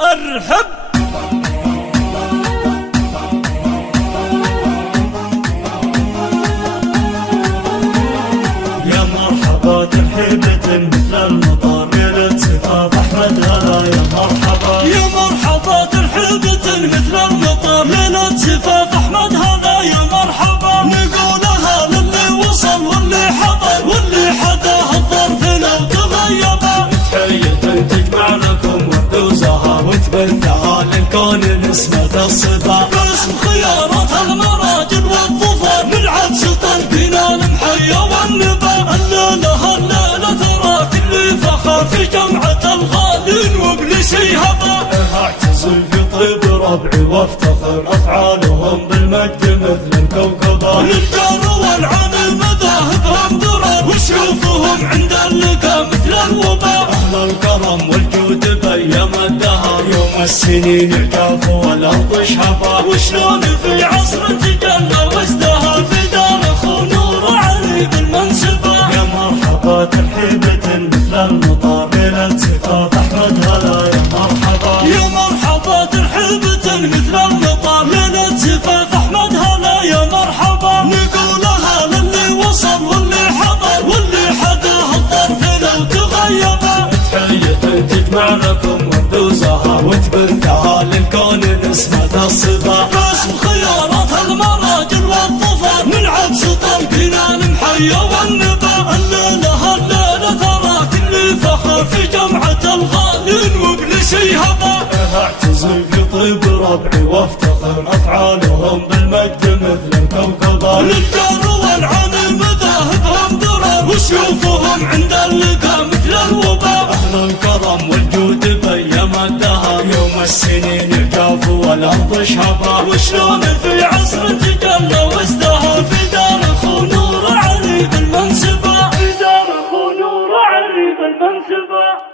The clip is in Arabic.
ارحب يا مرحبا ترحيبة مثل المطر ليلة زفاف أحمد هلا يا مرحبا يا مرحبا ترحيبة مثل المطر ليلة زفاف أحمد هلا يا مرحبا نقولها للي وصل واللي حضر واللي حداه الظرف لو تغيبا تحية تجمع لكم ورد وزهر وتبثها للكون نسمة الصبا باسم خيارات المراجل والظفر نلعب سطر بنا المحيا والنبا الليلة ترى كل فخر في جمعة الغالين وابن شيهبا اعتزل في طيب ربعي وافتخر افعالهم بالمجد مثل الكوكبة للجار والعن مذاهبهم درر وسيوفهم عند اللقا مثل الوبا اهل الكرم والجود بايام الدهر يوم السنين الكاف والارض شهبا وشلون في عصر تجلى وازدهر في دار اخو نور علي بالمنسبة يا مرحبا ترحيبة مثل المطر ليلة زفاف أحمد هلا يا مرحبا يا مرحبا ترحيبة مثل المطر ليلة زفاف أحمد هلا يا مرحبا نقولها للي وصل واللي حضر واللي حداه الظرف لو تغيبا تحية تجمع لكم ورد وزهر وتبثها للكون نسمة الصبا باسم خيارات المراجل والظفر نلعب سطر بنا المحيا والنبا الليلة ترى كل فخر في جمعة الغالين وابن شيهبا اعتزل في طيب ربعي وافتخر افعالهم بالمجد مثل الكوكبة للجار والعن مذاهبهم درر وسيوفهم عند اللقا مثل الوبا اهل الكرم والجود بايام الدهر يوم السنين الكاف والارض شهبا وشلون في عصر تجلى وازدهر في دار اخو نور علي بالمنسبة في دار اخو نور علي بالمنسبة